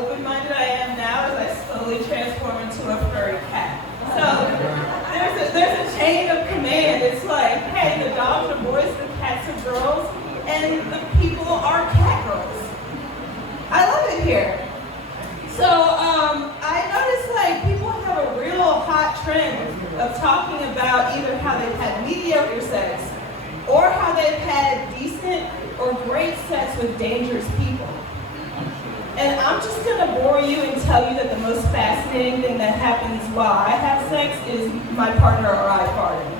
open-minded I am now as I slowly transform into a furry cat. So there's a chain of command. It's like, hey, the dogs are boys, the cats are girls, and the people are cat girls. I love it here. So I noticed like people have a real hot trend of talking about either how they've had mediocre sex or how they've had decent or great sex with dangerous people. And I'm just gonna bore you and tell you that the most fascinating thing that happens while I have sex is my partner or I farting.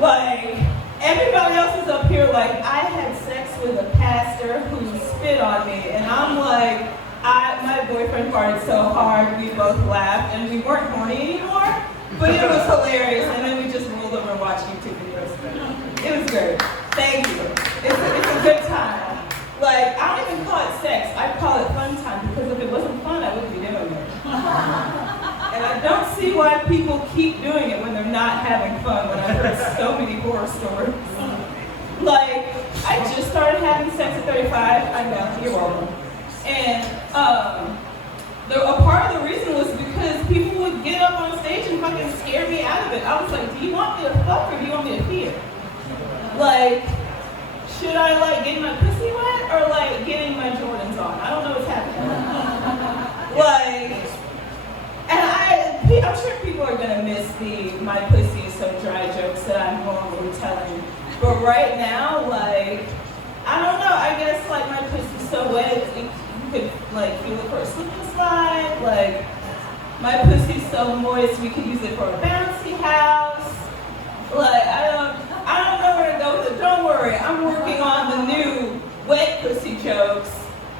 Like, everybody else is up here like, I had sex with a pastor who spit on me, and I'm like, my boyfriend farted so hard, we both laughed, and we weren't horny anymore, but it was hilarious, and then we just rolled over and watched YouTube videos. It was great. Thank you. It's a good time. Like, I don't even call it sex, I call it fun time, because if it wasn't fun, I wouldn't be doing it. And I don't see why people keep doing it when they're not having fun, when I've heard so many horror stories. Like, I just started having sex at 35, I know, you're welcome. And a part of the reason was because people would get up on stage and fucking scare me out of it. I was like, do you want me to fuck or do you want me to fear? Like, should I like getting my pussy wet or like getting my Jordans on? I don't know what's happening. Like, and I'm sure people are gonna miss the my pussy is so dry jokes that I'm normally telling. But right now, like, I don't know, I guess like my pussy's so wet, you could like feel it for a slip and slide. Like, my pussy's so moist, we could use it for a bouncy house. Like, I don't know where to go with it. Don't worry, I'm working on the new wet pussy jokes.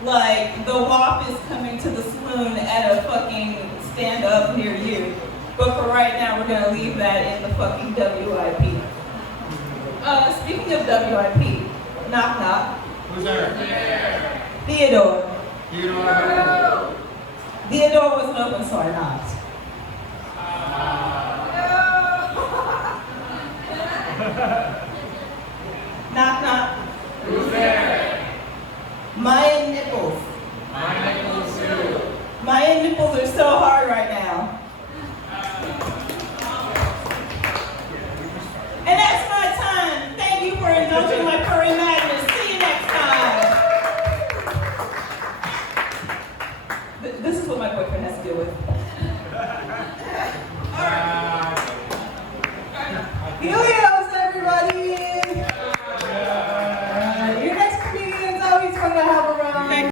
Like, the WAP is coming to the saloon at a fucking stand-up near you. But for right now, we're gonna leave that in the fucking WIP. Speaking of WIP, knock knock. Who's there? Theodore. Theodore. Theodore wasn't open, so I knocked. Knock knock. Who's there? Maya nipples. My nipples too. Maya nipples are so hard.